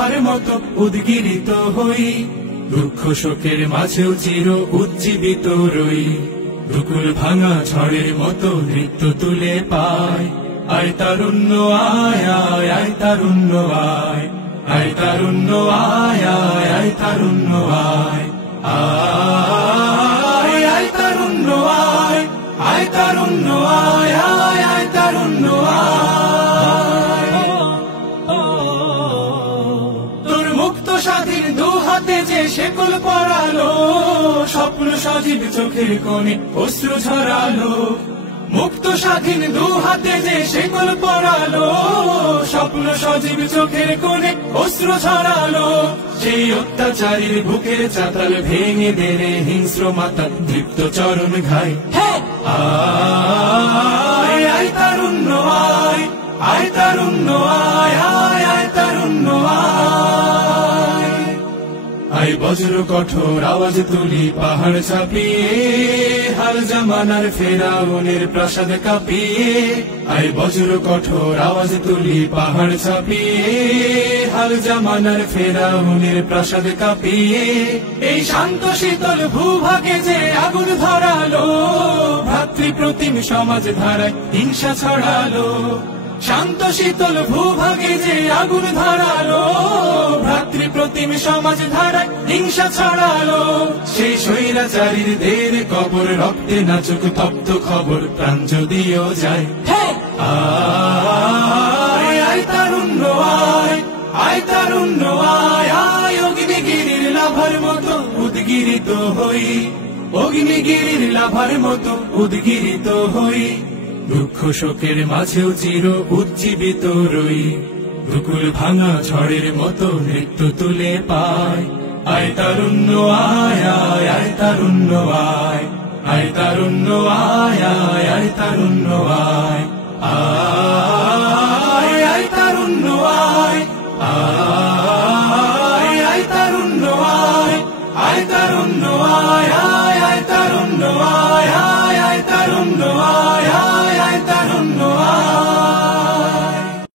লাভার মতো উদ্গিরিত হই, দুঃখ শোকের মাঝেও চির উজ্জীবিত রই। দুকুল ভাঙা ঝড়ের মতো নৃত্য তুলে পায়, আয় তারুণ্য আয় আয় আয় তারুণ্য আয়, আয় তারুণ্য আয় আয় আয় তারুণ্য আয়, আয় আয় তারুণ্য আয়, আয় তারুণ্য আয় আয় আয় তারুণ্য আয়। তোর মুক্ত স্বাধীন দু হাতে যে শেকল পরালো, স্বপ্ন সজীব চোখের কোণে অশ্রু ঝরালো। মুক্ত স্বাধীন দু হাতে যে শেকল পরালো, স্বপ্ন সজীব চোখের কোণে অশ্রু ঝরালো। সেই অত্যাচারীর বুকের চাতাল ভেঙে দেনে হিংস্র মাতা দীপ্ত চরণ ঘাই। আয় আয় তারুণ্য আয়, আয় তারুণ্য আয় আয় আয় তারুণ্য আয়। আয় বজ্র কঠোর আওয়াজ তুলি পাহাড় ছাপিয়ে, হার জামানার ফেরাউনের প্রাসাদ কাঁপিয়ে। আয় বজ্র কঠোর আওয়াজ তুলি পাহাড় ছাপিয়ে, হার জামানার ফেরাউনের প্রাসাদ কাঁপিয়ে। এই শান্ত শীতল ভূভাগে যে আগুন ধরালো, ভ্রাতৃপ্রতিম সমাজ ধারায় হিংসা ছড়ালো। শান্ত শীতল ভূভাগে যে আগুন ধরালো, ভ্রাতৃপ্রতিম সমাজ ধারায় হিংসা ছড়ালো। সেই স্বৈরাচারীর দের কবর রক্তে নাচুক তপ্ত খবর, প্রাণ যদিও যায়। আয় আয় তারুণ্য আয়, আয় তারুণ্য আয় আয়। অগ্নিগিরির লাভার মতো উদ্গিরিত হই, অগ্নিগিরির লাভার মতো উদ্গিরিত হই। দুঃখ শোকের মাঝেও চির উজ্জীবিত রই, দুকুল ভাঙা ঝড়ের মতো নৃত্য তুলে পায়। আয় তারুণ্য আয় আয় আয় তারুণ্য আয়, আয় তারুণ্য আয় আয় আয় তারুণ্য আয়।